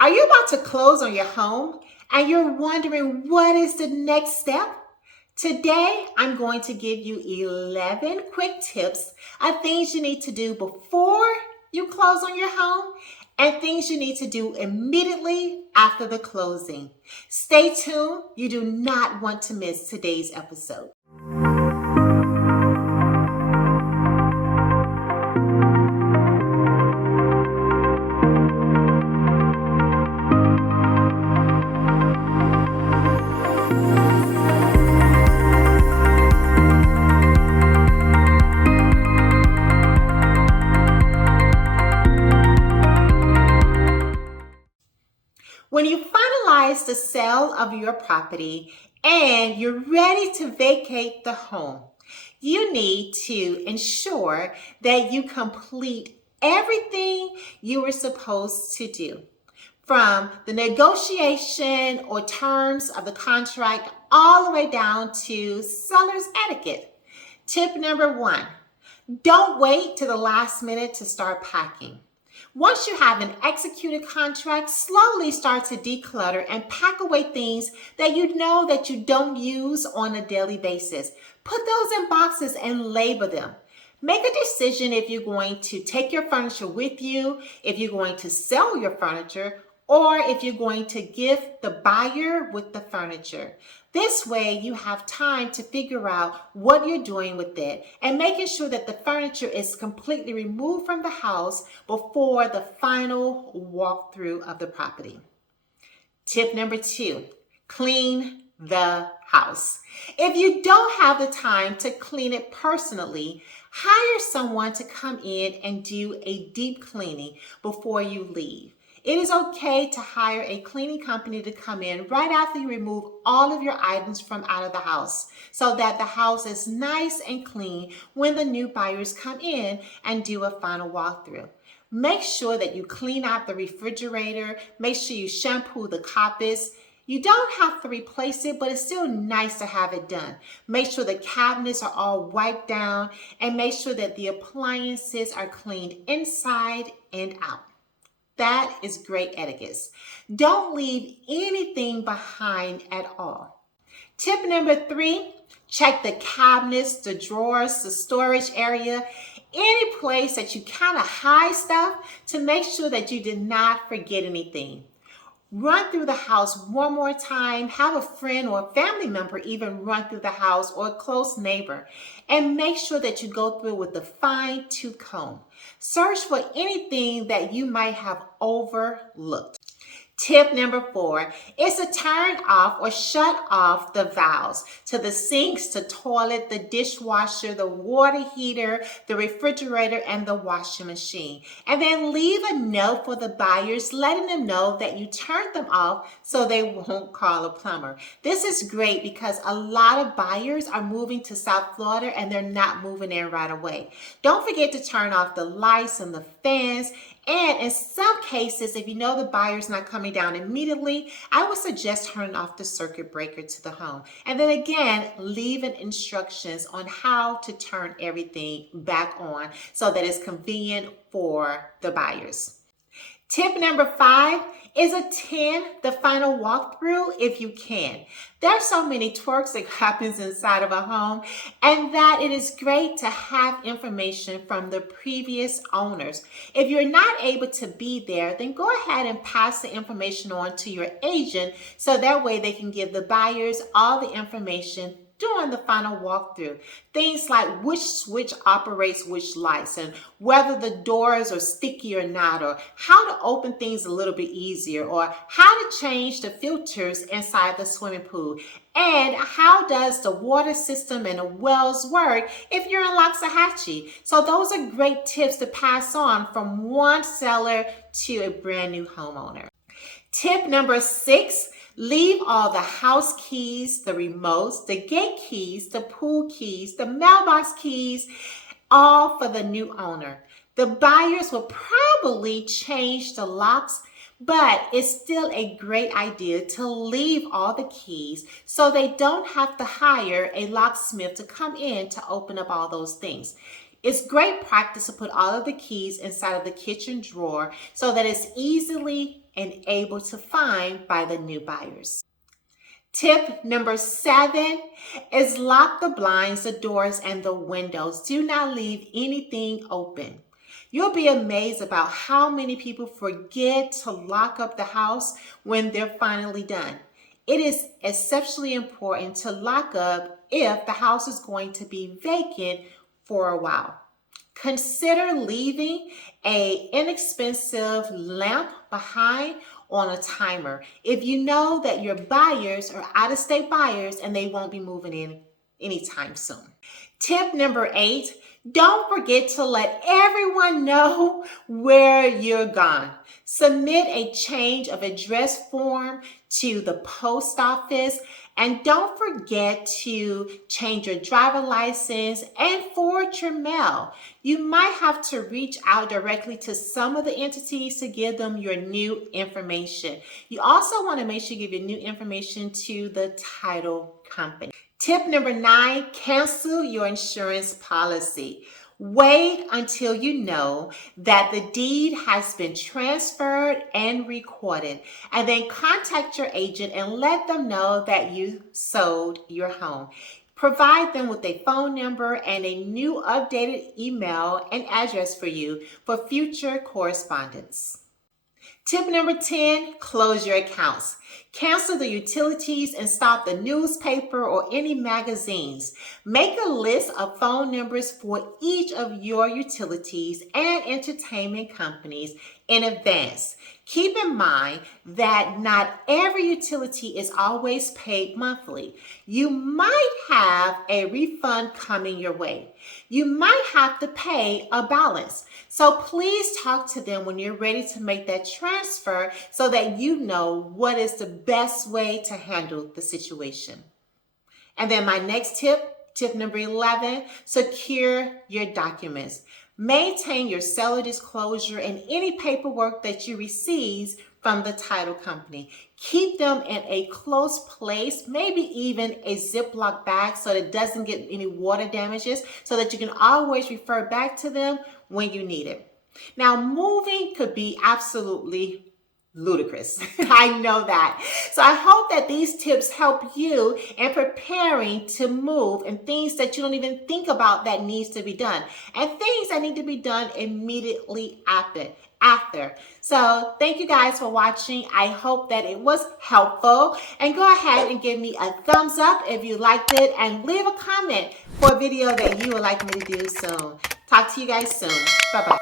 Are you about to close on your home and you're wondering what is the next step? Today, I'm going to give you 11 quick tips of things you need to do before you close on your home and things you need to do immediately after the closing. Stay tuned. You do not want to miss today's episode. When you finalize the sale of your property and you're ready to vacate the home, you need to ensure that you complete everything you were supposed to do. From the negotiation or terms of the contract all the way down to seller's etiquette. Tip number 1, don't wait till the last minute to start packing. Once you have an executed contract, slowly start to declutter and pack away things that you know that you don't use on a daily basis. Put those in boxes and label them. Make a decision if you're going to take your furniture with you, if you're going to sell your furniture, or if you're going to gift the buyer with the furniture. This way you have time to figure out what you're doing with it and making sure that the furniture is completely removed from the house before the final walkthrough of the property. Tip number 2, clean the house. If you don't have the time to clean it personally, hire someone to come in and do a deep cleaning before you leave. It is okay to hire a cleaning company to come in right after you remove all of your items from out of the house so that the house is nice and clean when the new buyers come in and do a final walkthrough. Make sure that you clean out the refrigerator. Make sure you shampoo the carpets. You don't have to replace it, but it's still nice to have it done. Make sure the cabinets are all wiped down and make sure that the appliances are cleaned inside and out. That is great etiquette. Don't leave anything behind at all. Tip number 3, check the cabinets, the drawers, the storage area, any place that you kind of hide stuff to make sure that you did not forget anything. Run through the house one more time. Have a friend or a family member even run through the house or a close neighbor. And make sure that you go through with a fine-tooth comb. Search for anything that you might have overlooked. Tip number 4 is to turn off or shut off the valves to the sinks, the toilet, the dishwasher, the water heater, the refrigerator, and the washing machine. And then leave a note for the buyers letting them know that you turned them off so they won't call a plumber. This is great because a lot of buyers are moving to South Florida and they're not moving in right away. Don't forget to turn off the lights and the fans. And in some cases, if you know the buyer's not coming down immediately, I would suggest turning off the circuit breaker to the home. And then again, leaving instructions on how to turn everything back on so that it's convenient for the buyers. Tip number 5 is attend the final walkthrough if you can. There are so many twerks that happens inside of a home, and that it is great to have information from the previous owners. If you're not able to be there, then go ahead and pass the information on to your agent so that way they can give the buyers all the information during the final walkthrough. Things like which switch operates which lights and whether the doors are sticky or not, or how to open things a little bit easier, or how to change the filters inside the swimming pool, and how does the water system and the wells work if you're in Loxahatchee. So those are great tips to pass on from one seller to a brand new homeowner. Tip number 6, leave all the house keys, the remotes, the gate keys, the pool keys, the mailbox keys, all for the new owner. The buyers will probably change the locks, but it's still a great idea to leave all the keys so they don't have to hire a locksmith to come in to open up all those things. It's great practice to put all of the keys inside of the kitchen drawer so that it's easily and able to find by the new buyers. Tip number 7 is lock the blinds, the doors, and the windows. Do not leave anything open. You'll be amazed about how many people forget to lock up the house when they're finally done. It is exceptionally important to lock up if the house is going to be vacant for a while. Consider leaving an inexpensive lamp behind on a timer if you know that your buyers are out-of-state buyers and they won't be moving in anytime soon. Tip number 8, don't forget to let everyone know where you're gone. Submit a change of address form to the post office, and don't forget to change your driver license and forward your mail. You might have to reach out directly to some of the entities to give them your new information. You also want to make sure you give your new information to the title company. Tip number 9, cancel your insurance policy. Wait until you know that the deed has been transferred and recorded, and then contact your agent and let them know that you sold your home. Provide them with a phone number and a new updated email and address for you for future correspondence. Tip number 10, close your accounts. Cancel the utilities and stop the newspaper or any magazines. Make a list of phone numbers for each of your utilities and entertainment companies in advance. Keep in mind that not every utility is always paid monthly. You might have a refund coming your way. You might have to pay a balance. So please talk to them when you're ready to make that transfer so that you know what is the best way to handle the situation. And then my next tip number 11, secure your documents. Maintain your seller disclosure and any paperwork that you receive from the title company. Keep them in a close place, maybe even a Ziploc bag so that it doesn't get any water damages, so that you can always refer back to them when you need it. Now, moving could be absolutely ludicrous. I know that. So I hope that these tips help you in preparing to move and things that you don't even think about that needs to be done and things that need to be done immediately after. So thank you guys for watching. I hope that it was helpful, and go ahead and give me a thumbs up if you liked it, and leave a comment for a video that you would like me to do soon. Talk to you guys soon. Bye-bye.